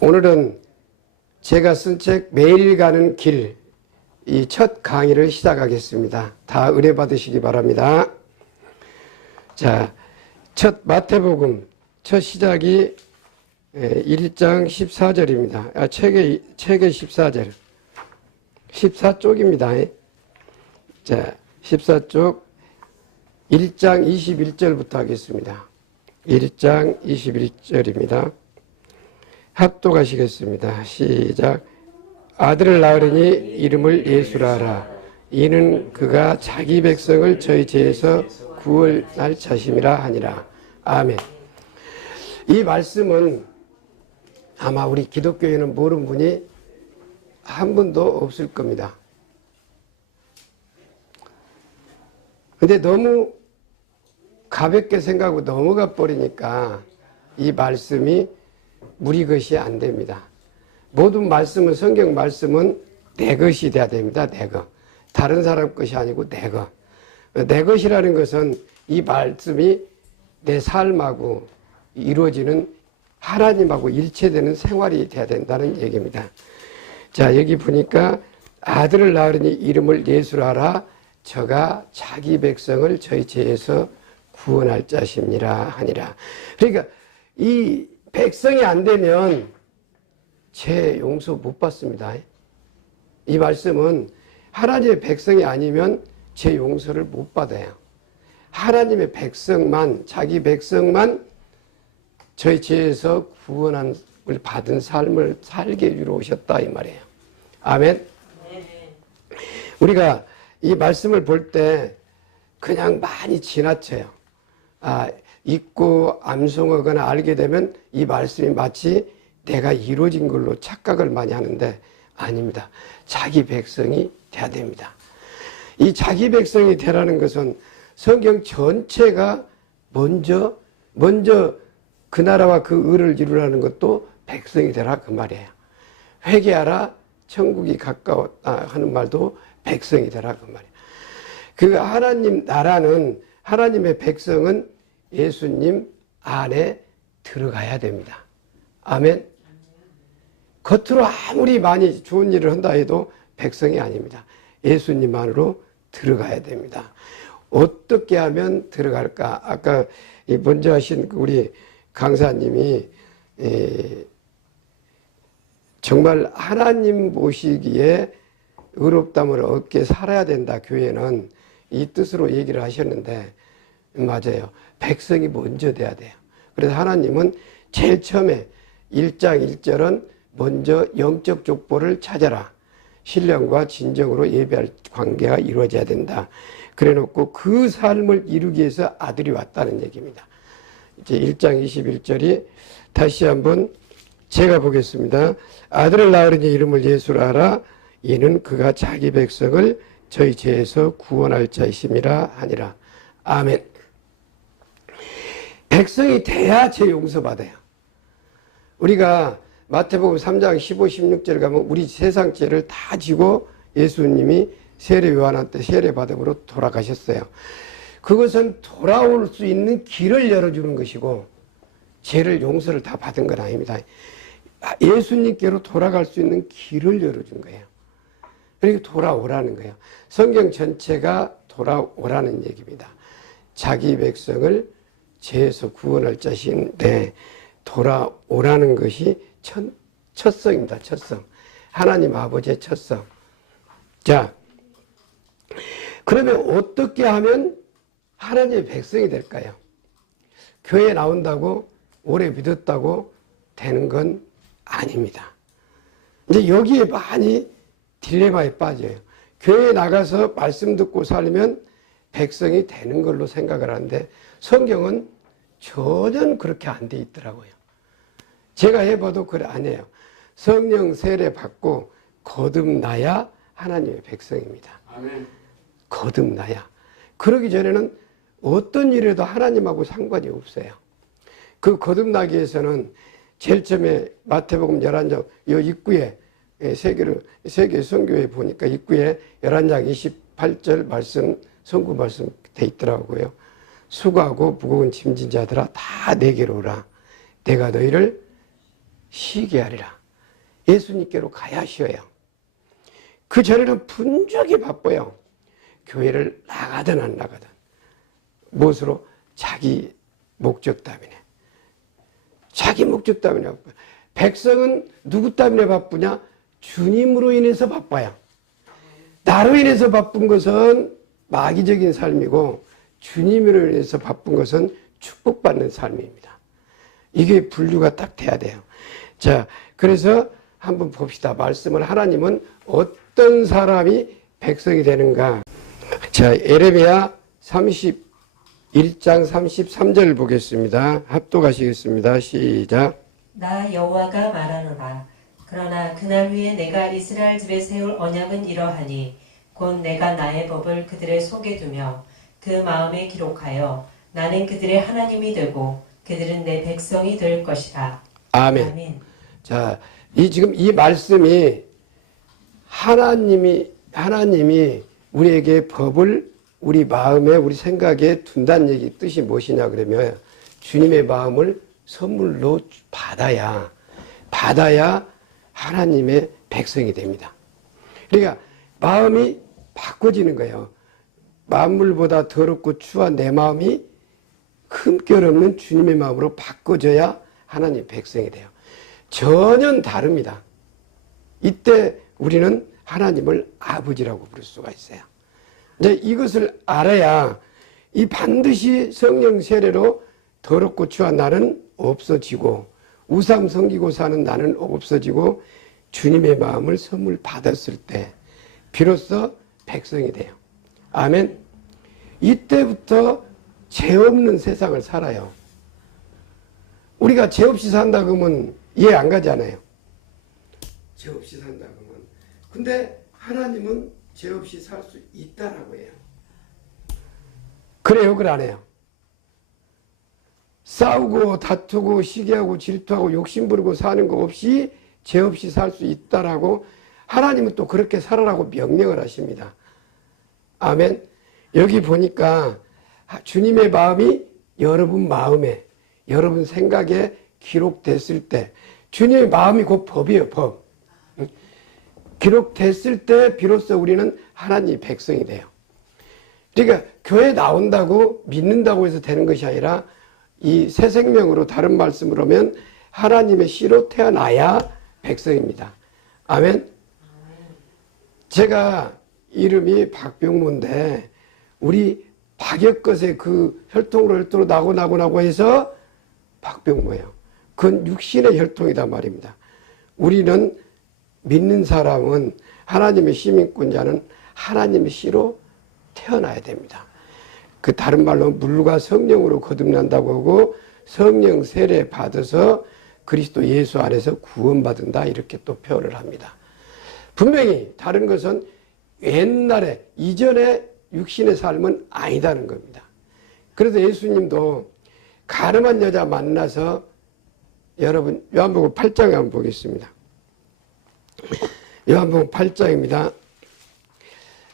오늘은 제가 쓴 책 매일 가는 길, 이 첫 강의를 시작하겠습니다. 다 은혜 받으시기 바랍니다. 자, 첫 마태복음 첫 시작이 1장 14절입니다. 책의 14절. 14쪽입니다. 자, 14쪽 1장 21절부터 하겠습니다. 1장 21절입니다. 합독하시겠습니다. 시작. 아들을 낳으리니 이름을 예수라 하라. 이는 그가 자기 백성을 저희 죄에서 구원할 자심이라 하니라. 아멘. 이 말씀은 아마 우리 기독교에는 모르는 분이 한 분도 없을 겁니다. 근데 너무 가볍게 생각하고 넘어가 버리니까 이 말씀이 우리 것이 안 됩니다. 모든 말씀은, 성경 말씀은 내 것이 돼야 됩니다. 내 것. 다른 사람 것이 아니고 내 것. 내 것이라는 것은 이 말씀이 내 삶하고 이루어지는 하나님하고 일체되는 생활이 돼야 된다는 얘기입니다. 자, 여기 보니까 아들을 낳으리니 이름을 예수라 하라. 저가 자기 백성을 저희 죄에서 구원할 자심이라 하니라. 그러니까 이 백성이 안 되면 죄 용서 못 받습니다. 이 말씀은 하나님의 백성이 아니면 죄 용서를 못 받아요. 하나님의 백성만, 자기 백성만 저희 죄에서 구원을 받은 삶을 살게 해주러 오셨다 이 말이에요. 아멘. 우리가 이 말씀을 볼 때 그냥 많이 지나쳐요. 읽고 암송하거나 알게 되면 이 말씀이 마치 내가 이루어진 걸로 착각을 많이 하는데 아닙니다. 자기 백성이 돼야 됩니다. 이 자기 백성이 되라는 것은 성경 전체가 먼저 그 나라와 그 의를 이루라는 것도 백성이 되라 그 말이에요. 회개하라 천국이 가까웠다 하는 말도 백성이 되라 그 말이에요. 그 하나님 나라는, 하나님의 백성은 예수님 안에 들어가야 됩니다. 아멘. 겉으로 아무리 많이 좋은 일을 한다 해도 백성이 아닙니다. 예수님 안으로 들어가야 됩니다. 어떻게 하면 들어갈까? 아까 먼저 하신 우리 강사님이 정말 하나님 보시기에 의롭다함을 얻게 살아야 된다. 교회는 이 뜻으로 얘기를 하셨는데 맞아요. 백성이 먼저 돼야 돼요. 그래서 하나님은 제일 처음에 1장 1절은 먼저 영적 족보를 찾아라. 신령과 진정으로 예배할 관계가 이루어져야 된다. 그래 놓고 그 삶을 이루기 위해서 아들이 왔다는 얘기입니다. 이제 1장 21절이 다시 한번 제가 보겠습니다. 아들을 낳으리니 이름을 예수라 하라. 이는 그가 자기 백성을 저희 죄에서 구원할 자이심이라 하니라. 아멘. 백성이 돼야 죄 용서받아요. 우리가 마태복음 3장 15, 16절 가면 우리 세상 죄를 다 지고 예수님이 세례 요한한테 세례 받음으로 돌아가셨어요. 그것은 돌아올 수 있는 길을 열어주는 것이고 죄를 용서를 다 받은 건 아닙니다. 예수님께로 돌아갈 수 있는 길을 열어준 거예요. 그러니까 돌아오라는 거예요. 성경 전체가 돌아오라는 얘기입니다. 자기 백성을 죄에서 구원할 자신인데 돌아오라는 것이 첫성입니다. 첫성. 하나님 아버지의 첫성. 자, 그러면 어떻게 하면 하나님의 백성이 될까요? 교회에 나온다고 오래 믿었다고 되는 건 아닙니다. 이제 여기에 많이 딜레마에 빠져요. 교회에 나가서 말씀 듣고 살면 백성이 되는 걸로 생각을 하는데 성경은 전혀 그렇게 안 돼 있더라고요. 제가 해봐도 그래 안 해요. 성령 세례 받고 거듭나야 하나님의 백성입니다. 아멘. 거듭나야. 그러기 전에는 어떤 일에도 하나님하고 상관이 없어요. 그 거듭나기 위해서는 제일 처음에 마태복음 11장 이 입구에 세계 선교회 보니까 입구에 11장 28절 말씀, 선구 말씀 돼 있더라고요. 수고하고 무거운 짐진 자들아 다 내게로 오라. 내가 너희를 쉬게 하리라. 예수님께로 가야 쉬어요. 그 전에는 분주하게 바빠요. 교회를 나가든 안 나가든. 무엇으로? 자기 목적 때문에. 자기 목적 때문에 바빠요. 백성은 누구 때문에 바쁘냐? 주님으로 인해서 바빠요. 나로 인해서 바쁜 것은 마귀적인 삶이고 주님으로 인해서 바쁜 것은 축복받는 삶입니다. 이게 분류가 딱 돼야 돼요. 자, 그래서 한번 봅시다. 말씀을 하나님은 어떤 사람이 백성이 되는가. 자, 예레미야 31장 33절 보겠습니다. 합독하시겠습니다. 시작. 나 여호와가 말하노라. 그러나 그날 후에 내가 이스라엘 집에 세울 언약은 이러하니 곧 내가 나의 법을 그들의 속에 두며 그 마음에 기록하여 나는 그들의 하나님이 되고 그들은 내 백성이 될 것이라. 아멘. 아멘. 자, 지금 이 말씀이 하나님이 우리에게 법을 우리 마음에 우리 생각에 둔다는 얘기 뜻이 무엇이냐 그러면 주님의 마음을 선물로 받아야 하나님의 백성이 됩니다. 그러니까 마음이 바꿔지는 거예요. 만물보다 더럽고 추한 내 마음이 흠결 없는 주님의 마음으로 바꿔져야 하나님 백성이 돼요. 전혀 다릅니다. 이때 우리는 하나님을 아버지라고 부를 수가 있어요. 이제 이것을 알아야 이 반드시 성령 세례로 더럽고 추한 나는 없어지고 우상 섬기고 사는 나는 없어지고 주님의 마음을 선물 받았을 때 비로소 백성이 돼요. 아멘. 이때부터 죄 없는 세상을 살아요. 우리가 죄 없이 산다 그러면 이해 안 가잖아요. 죄 없이 산다 그러면. 근데 하나님은 죄 없이 살 수 있다라고 해요. 그래요, 그걸 안 해요? 싸우고 다투고 시기하고 질투하고 욕심부리고 사는 거 없이 죄 없이 살 수 있다라고 하나님은 또 그렇게 살아라고 명령을 하십니다. 아멘. 여기 보니까 주님의 마음이 여러분 마음에 여러분 생각에 기록됐을 때 주님의 마음이 곧 법이에요. 법. 기록됐을 때 비로소 우리는 하나님의 백성이 돼요. 그러니까 교회 나온다고 믿는다고 해서 되는 것이 아니라 이 새 생명으로 다른 말씀으로 하면 하나님의 씨로 태어나야 백성입니다. 아멘. 제가 이름이 박병모인데 우리 박역것의 그 혈통으로 나고 해서 박병모예요. 그건 육신의 혈통이다 말입니다. 우리는 믿는 사람은 하나님의 시민권자는 하나님의 씨로 태어나야 됩니다. 그 다른 말로 물과 성령으로 거듭난다고 하고 성령 세례 받아서 그리스도 예수 안에서 구원받는다 이렇게 또 표현을 합니다. 분명히 다른 것은 옛날에 이전에 육신의 삶은 아니다는 겁니다. 그래서 예수님도 가늠한 여자 만나서 여러분 요한복음 8장에 한번 보겠습니다. 요한복음 8장입니다.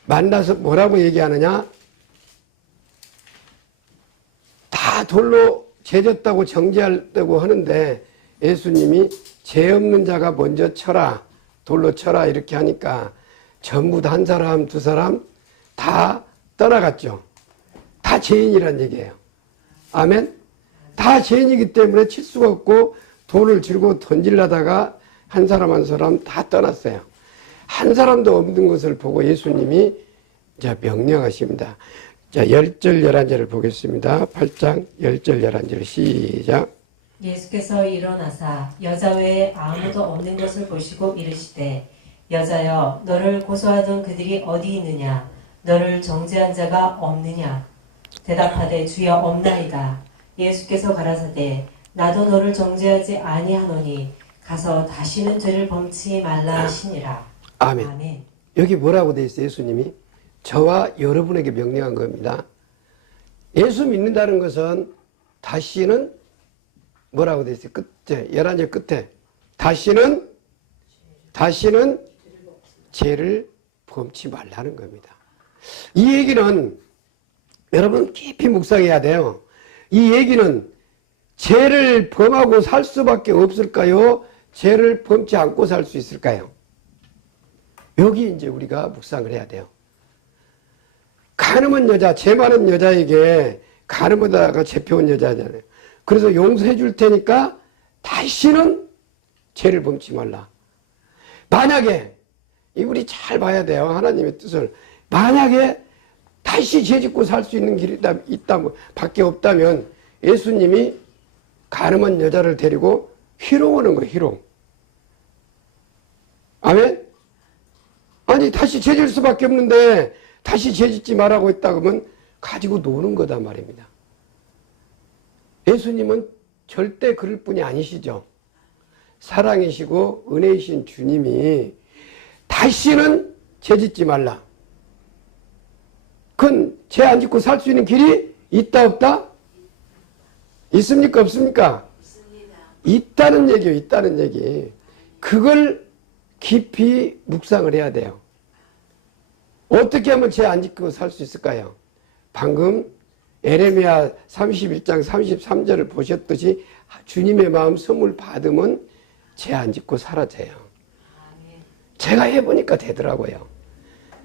만나서 뭐라고 얘기하느냐? 다 돌로 죄졌다고 정죄하려고 하는데 예수님이 죄 없는 자가 먼저 쳐라, 돌로 쳐라 이렇게 하니까 전부 다 한 사람 두 사람 다 떠나갔죠. 다 죄인이란 얘기예요. 아멘. 다 죄인이기 때문에 칠 수가 없고 돌을 들고 던지려다가 한 사람 한 사람 다 떠났어요. 한 사람도 없는 것을 보고 예수님이 이제 명령하십니다. 자, 10절 11절을 보겠습니다. 8장 10절 11절 시작. 예수께서 일어나사 여자 외에 아무도 없는 것을 보시고 이르시되 여자여 너를 고소하던 그들이 어디 있느냐 너를 정죄한 자가 없느냐 대답하되 주여 없나이다. 예수께서 가라사대 나도 너를 정죄하지 아니하노니 가서 다시는 죄를 범치 말라 하시니라. 아멘. 아멘. 여기 뭐라고 돼 있어요? 예수님이 저와 여러분에게 명령한 겁니다. 예수 믿는다는 것은 다시는 뭐라고 돼 있어요? 끝에 11절 끝에 다시는 죄를 범치 말라는 겁니다. 이 얘기는 여러분 깊이 묵상해야 돼요. 이 얘기는 죄를 범하고 살 수밖에 없을까요? 죄를 범치 않고 살 수 있을까요? 여기 이제 우리가 묵상을 해야 돼요. 가늠한 여자, 죄 많은 여자에게 가늠하다가 잡혀온 여자잖아요. 그래서 용서해 줄 테니까 다시는 죄를 범치 말라. 만약에, 우리 잘 봐야 돼요. 하나님의 뜻을. 만약에 다시 죄 짓고 살 수 있는 길이 밖에 없다면 예수님이 가늠한 여자를 데리고 희롱하는 거예요, 희롱. 아멘? 아니, 다시 죄 질 수밖에 없는데 다시 죄 짓지 말라고 했다 그러면 가지고 노는 거다 말입니다. 예수님은 절대 그럴 분이 아니시죠. 사랑이시고 은혜이신 주님이 다시는 죄 짓지 말라. 그건 죄 안 짓고 살 수 있는 길이 있다 없다? 있습니까 없습니까? 있습니다. 있다는 얘기예요. 있다는 얘기. 그걸 깊이 묵상을 해야 돼요. 어떻게 하면 죄 안 짓고 살 수 있을까요? 방금 에레미야 31장 33절을 보셨듯이 주님의 마음 선물 받으면 죄 안 짓고 사라져요. 제가 해보니까 되더라고요.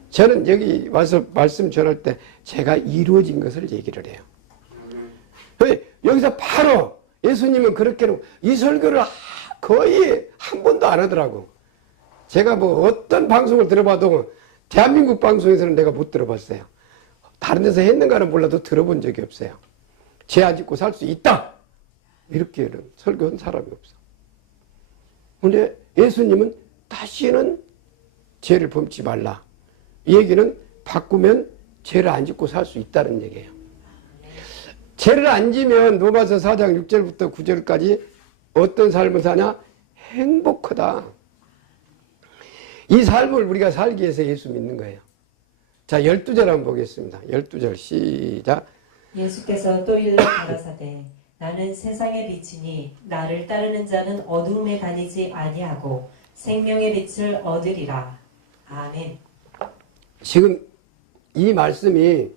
저는 여기 와서 말씀 전할 때 제가 이루어진 것을 얘기를 해요. 여기서 바로 예수님은 그렇게 이 설교를 거의 한 번도 안 하더라고. 제가 뭐 어떤 방송을 들어봐도 대한민국 방송에서는 내가 못 들어봤어요. 다른 데서 했는가는 몰라도 들어본 적이 없어요. 죄 안 짓고 살 수 있다! 이렇게 설교한 사람이 없어. 근데 예수님은 다시는 죄를 범치 말라. 이 얘기는 바꾸면 죄를 안 짓고 살 수 있다는 얘기예요. 죄를 안 지면 로마서 4장 6절부터 9절까지 어떤 삶을 사냐? 행복하다. 이 삶을 우리가 살기 위해서 예수 믿는 거예요. 자, 12절 한번 보겠습니다. 12절 시작. 예수께서 또 일러 가라사대 나는 세상의 빛이니 나를 따르는 자는 어두움에 다니지 아니하고 생명의 빛을 얻으리라. 아멘. 지금 이 말씀이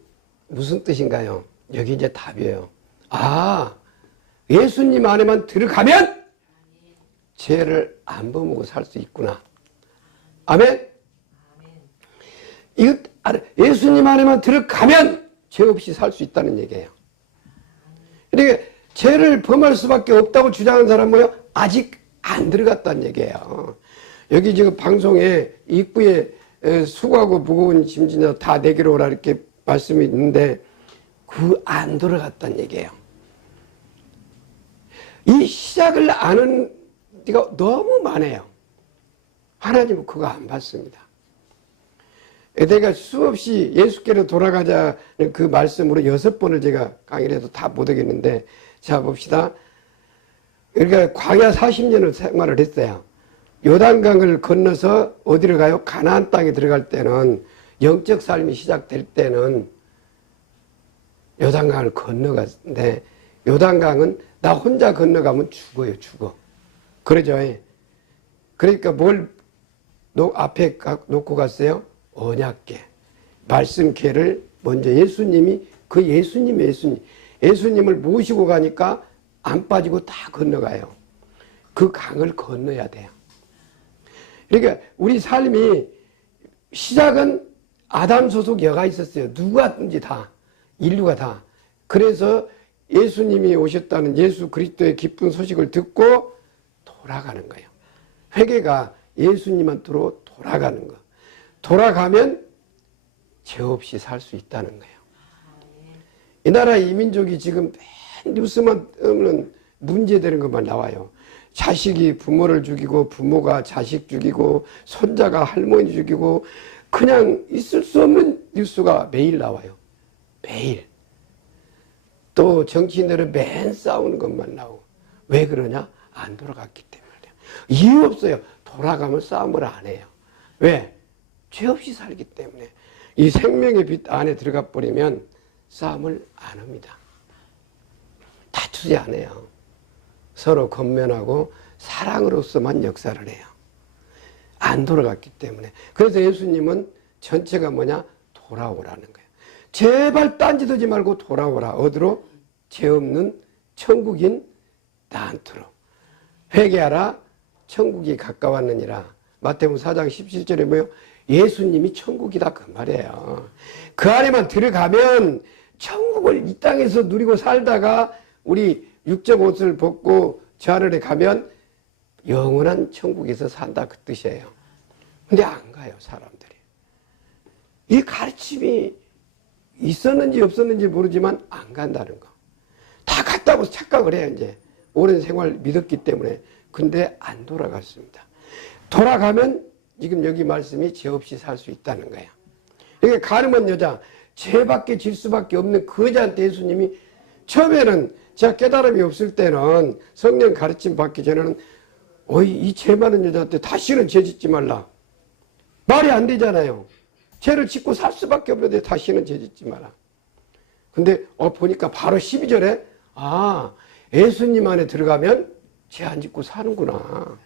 무슨 뜻인가요? 여기 이제 답이에요. 아, 예수님 안에만 들어가면 죄를 안 범하고 살 수 있구나. 아멘? 이거 예수님 안에만 들어가면 죄 없이 살 수 있다는 얘기예요. 그러니까 죄를 범할 수밖에 없다고 주장하는 사람은 뭐예요? 아직 안 들어갔다는 얘기예요. 여기 지금 방송에 입구에 수고하고 무거운 짐지냐 다 내게로 오라 이렇게 말씀이 있는데 그 안 들어갔다는 얘기예요. 이 시작을 아는 데가 너무 많아요. 하나님은 그거 안 받습니다. 내가 수없이 예수께로 돌아가자는 그 말씀으로 6번을 제가 강의를 해도 다 못하겠는데, 자 봅시다. 우리가 광야 40년을 생활을 했어요. 요단강을 건너서 어디로 가요? 가나안 땅에 들어갈 때는, 영적 삶이 시작될 때는 요단강을 건너갔는데, 요단강은 나 혼자 건너가면 죽어요, 죽어. 그러죠. 그러니까 뭘 앞에 놓고 갔어요? 언약궤, 말씀궤를 먼저 예수님이 예수님을 모시고 가니까 안 빠지고 다 건너가요. 그 강을 건너야 돼요. 그러니까 우리 삶이 시작은 아담 소속 여가 있었어요. 누구든지 다, 인류가 다. 그래서 예수님이 오셨다는 예수 그리스도의 기쁜 소식을 듣고 돌아가는 거예요. 회개가 예수님한테로 돌아가는 거. 돌아가면 죄 없이 살 수 있다는 거예요. 이 나라 이민족이 지금 맨 뉴스만 뜨면 문제되는 것만 나와요. 자식이 부모를 죽이고 부모가 자식 죽이고 손자가 할머니 죽이고 그냥 있을 수 없는 뉴스가 매일 나와요. 매일. 또 정치인들은 맨 싸우는 것만 나오고. 왜 그러냐? 안 돌아갔기 때문이에요. 이유 없어요. 돌아가면 싸움을 안 해요. 왜? 죄 없이 살기 때문에. 이 생명의 빛 안에 들어가 버리면 싸움을 안 합니다. 다투지 않아요. 서로 건면하고 사랑으로서만 역사를 해요. 안 돌아갔기 때문에. 그래서 예수님은 전체가 뭐냐? 돌아오라는 거예요. 제발 딴짓하지 말고 돌아오라. 어디로? 죄 없는 천국인 나한테로. 회개하라. 천국이 가까웠느니라. 마태복음 4장 17절에 뭐요? 예수님이 천국이다 그 말이에요. 그 안에만 들어가면 천국을 이 땅에서 누리고 살다가 우리 육적 옷을 벗고 저 하늘에 가면 영원한 천국에서 산다 그 뜻이에요. 근데 안 가요, 사람들이. 이 가르침이 있었는지 없었는지 모르지만 안 간다는 거. 다 갔다고 착각을 해요, 이제. 오랜 생활 믿었기 때문에. 근데 안 돌아갔습니다. 돌아가면 지금 여기 말씀이 죄 없이 살 수 있다는 거예요. 이게 가늠한 여자, 죄밖에 질 수밖에 없는 그 여자한테 예수님이 처음에는 제가 깨달음이 없을 때는 성령 가르침 받기 전에는 이 죄 많은 여자한테 다시는 죄 짓지 말라. 말이 안 되잖아요. 죄를 짓고 살 수밖에 없는데 다시는 죄 짓지 마라. 근데 보니까 바로 12절에 예수님 안에 들어가면 죄 안 짓고 사는구나.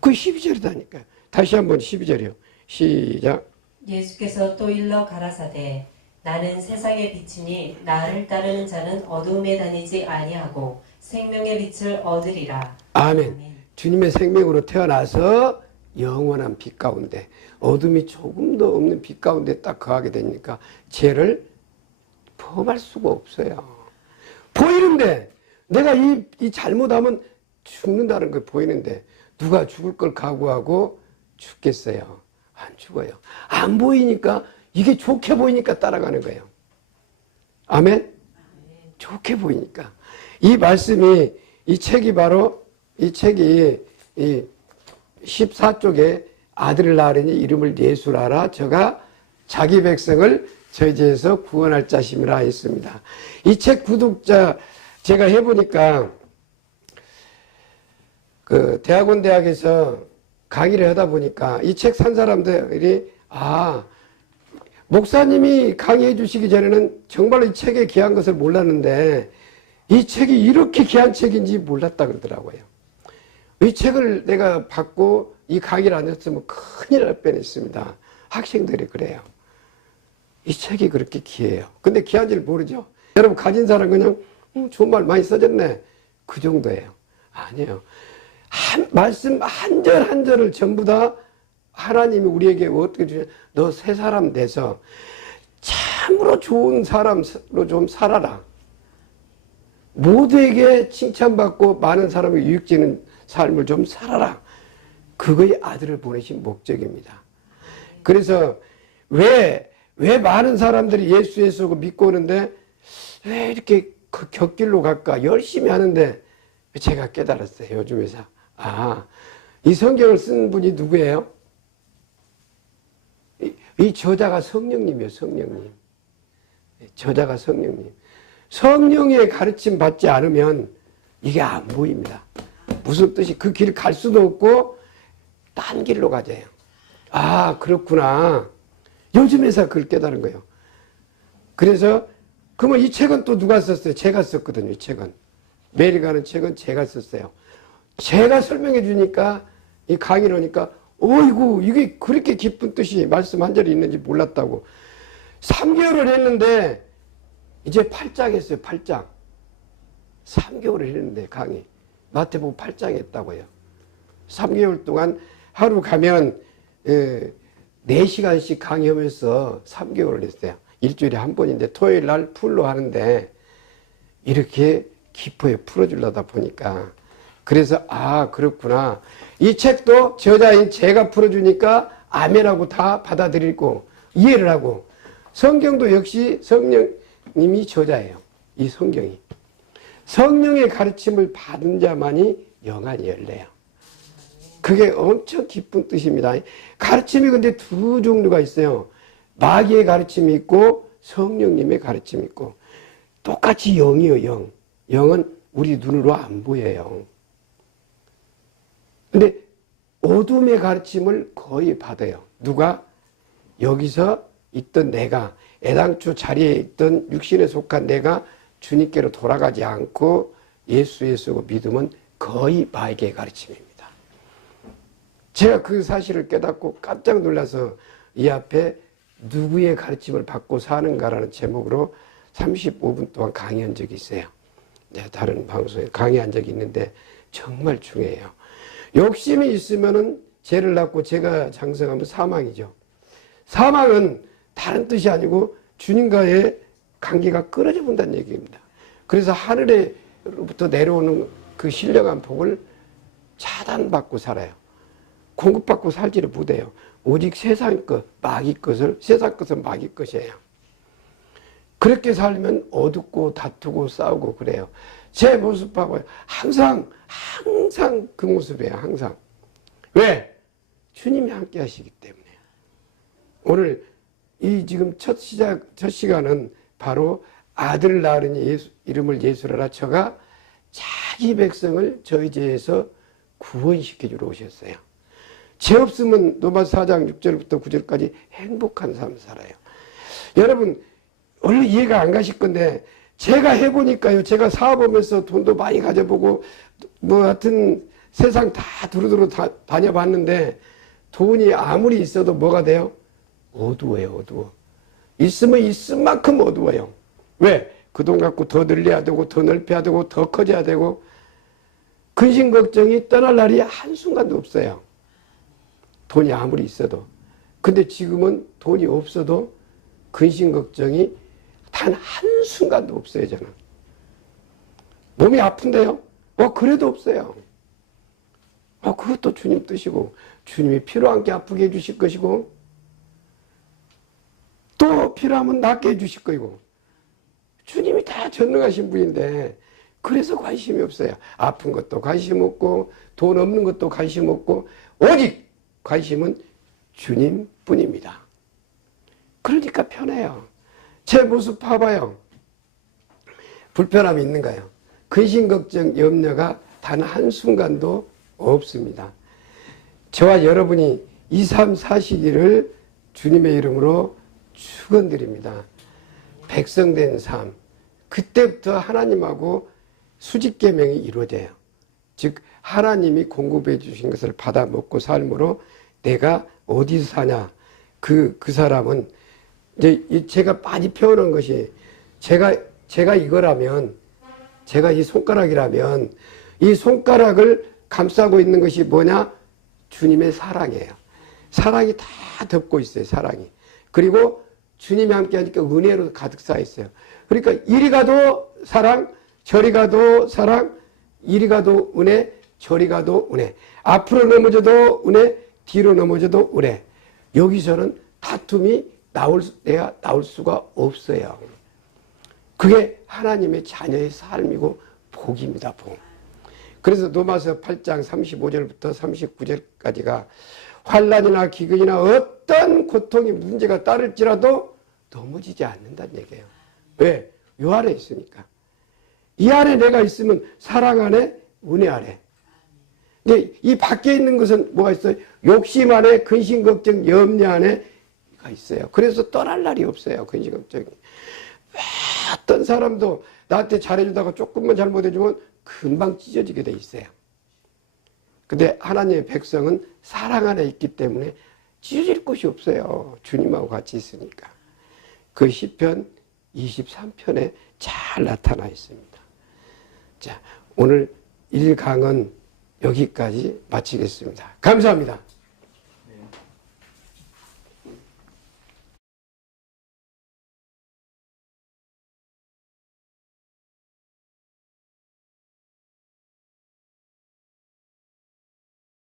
그 12절이다니까요. 다시 한번 12절이요. 시작. 예수께서 또 일러 가라사대 나는 세상의 빛이니 나를 따르는 자는 어두움에 다니지 아니하고 생명의 빛을 얻으리라. 아멘. 주님의 생명으로 태어나서 영원한 빛 가운데 어둠이 조금도 없는 빛 가운데 딱 거하게 되니까 죄를 범할 수가 없어요. 보이는데 내가 이 잘못하면 죽는다는 거 보이는데 누가 죽을 걸 각오하고 죽겠어요? 안 죽어요. 안 보이니까 이게 좋게 보이니까 따라가는 거예요. 아멘? 좋게 보이니까. 이 말씀이 이 책이 바로 이 책이 이 14쪽에 아들을 낳으려니 이름을 예수라라 저가 자기 백성을 저희 죄에서 구원할 자심이라 했습니다. 이 책 구독자 제가 해보니까 그 대학에서 강의를 하다 보니까 이 책 산 사람들이 목사님이 강의해 주시기 전에는 정말로 이 책에 귀한 것을 몰랐는데 이 책이 이렇게 귀한 책인지 몰랐다 그러더라고요. 이 책을 내가 받고 이 강의를 안 했으면 큰일 날 뻔했습니다. 학생들이 그래요. 이 책이 그렇게 귀해요. 근데 귀한지를 모르죠. 여러분 가진 사람 그냥 좋은 말 많이 써졌네. 그 정도예요. 아니에요. 말씀 한 절 한 절을 전부 다 하나님이 우리에게 어떻게 주냐. 너 새 사람 돼서 참으로 좋은 사람으로 좀 살아라. 모두에게 칭찬받고 많은 사람이 유익되는 삶을 좀 살아라. 그거의 아들을 보내신 목적입니다. 그래서 왜 많은 사람들이 예수 믿고 오는데 왜 이렇게 그 곁길로 갈까? 열심히 하는데 제가 깨달았어요. 요즘에서. 이 성경을 쓴 분이 누구예요? 이 저자가 성령님이에요. 성령님. 저자가 성령님. 성령의 가르침 받지 않으면 이게 안 보입니다. 무슨 뜻이 그 길을 갈 수도 없고 딴 길로 가져요. 그렇구나. 요즘에서 그걸 깨달은 거예요. 그래서 그러면 이 책은 또 누가 썼어요? 제가 썼거든요. 이 책은. 매일 가는 책은 제가 썼어요. 제가 설명해 주니까 이 강의를 하니까 어이구 이게 그렇게 깊은 뜻이 말씀 한 절이 있는지 몰랐다고. 3개월을 했는데 이제 8장 했어요. 8장. 3개월을 했는데 강의. 마태복음 8장 했다고요. 3개월 동안 하루 가면 4시간씩 강의하면서 3개월을 했어요. 일주일에 한 번인데 토요일 날 풀로 하는데 이렇게 깊어요. 풀어주려다 보니까. 그래서 그렇구나. 이 책도 저자인 제가 풀어주니까 아멘하고 다 받아들이고 이해를 하고 성경도 역시 성령님이 저자예요. 이 성경이. 성령의 가르침을 받은 자만이 영안이 열려요. 그게 엄청 기쁜 뜻입니다. 가르침이 근데 두 종류가 있어요. 마귀의 가르침이 있고 성령님의 가르침이 있고 똑같이 영이에요. 영. 영은 우리 눈으로 안 보여요. 근데 어둠의 가르침을 거의 받아요. 누가? 여기서 있던 내가 애당초 자리에 있던 육신에 속한 내가 주님께로 돌아가지 않고 예수의 쓰고 믿으면 거의 마귀의 가르침입니다. 제가 그 사실을 깨닫고 깜짝 놀라서 이 앞에 누구의 가르침을 받고 사는가라는 제목으로 35분 동안 강의한 적이 있어요. 다른 방송에 강의한 적이 있는데 정말 중요해요. 욕심이 있으면은 죄를 낳고 죄가 장성하면 사망이죠. 사망은 다른 뜻이 아니고 주님과의 관계가 끊어져 본다는 얘기입니다. 그래서 하늘에로부터 내려오는 그 신령한 복을 차단받고 살아요. 공급받고 살지를 못해요. 오직 세상 것, 마귀 것을, 세상 것은 마귀 것이에요. 그렇게 살면 어둡고 다투고 싸우고 그래요. 제 모습 봐봐요. 항상 그 모습이에요. 항상. 왜? 주님이 함께 하시기 때문에. 오늘 이 지금 첫 시간은 바로 아들 낳으니 이름을 예수라라 저가 자기 백성을 저희 죄에서 구원시켜 주러 오셨어요. 죄 없으면 로마서 4장 6절부터 9절까지 행복한 삶을 살아요. 여러분 얼른 이해가 안 가실 건데 제가 해보니까요. 제가 사업하면서 돈도 많이 가져보고 뭐 하여튼 세상 다 두루두루 다녀봤는데 돈이 아무리 있어도 뭐가 돼요? 어두워요. 어두워. 있으면 있은 만큼 어두워요. 왜? 그 돈 갖고 더 늘려야 되고 더 넓혀야 되고 더 커져야 되고 근심 걱정이 떠날 날이 한순간도 없어요. 돈이 아무리 있어도. 근데 지금은 돈이 없어도 근심 걱정이 단 한순간도 없어요. 저는. 몸이 아픈데요? 그래도 없어요. 그것도 주님 뜻이고 주님이 필요한 게 아프게 해주실 것이고 또 필요하면 낫게 해주실 거이고 주님이 다 전능하신 분인데 그래서 관심이 없어요. 아픈 것도 관심 없고 돈 없는 것도 관심 없고 오직 관심은 주님뿐입니다. 그러니까 편해요. 제 모습 봐봐요. 불편함이 있는가요? 근심 걱정 염려가 단 한순간도 없습니다. 저와 여러분이 이 삶 사시기를 주님의 이름으로 축원드립니다. 백성된 삶, 그때부터 하나님하고 수직계명이 이루어져요. 즉 하나님이 공급해 주신 것을 받아 먹고 삶으로 내가 어디서 사냐, 그 사람은 이제 제가 많이 표현한 것이 제가 이거라면, 제가 이 손가락이라면 이 손가락을 감싸고 있는 것이 뭐냐? 주님의 사랑이에요. 사랑이 다 덮고 있어요. 사랑이. 그리고 주님이 함께 하니까 은혜로 가득 쌓여 있어요. 그러니까 이리 가도 사랑, 저리 가도 사랑, 이리 가도 은혜, 저리 가도 은혜. 앞으로 넘어져도 은혜, 뒤로 넘어져도 은혜. 여기서는 다툼이 내가 나올 수가 없어요. 그게 하나님의 자녀의 삶이고 복입니다. 복. 그래서 로마서 8장 35절부터 39절까지가 환난이나 기근이나 어떤 고통이 문제가 따를지라도 넘어지지 않는다는 얘기예요. 왜? 요 안에 있으니까. 이 안에 내가 있으면 사랑 안에 은혜 안에. 근데 이 밖에 있는 것은 뭐가 있어요? 욕심 안에 근심 걱정 염려 안에 가 있어요. 그래서 떠날 날이 없어요. 근심 걱정이. 어떤 사람도 나한테 잘해주다가 조금만 잘못해주면 금방 찢어지게 돼 있어요. 근데 하나님의 백성은 사랑 안에 있기 때문에 찢어질 곳이 없어요. 주님하고 같이 있으니까. 그 시편 23편에 잘 나타나 있습니다. 자, 오늘 1강은 여기까지 마치겠습니다. 감사합니다.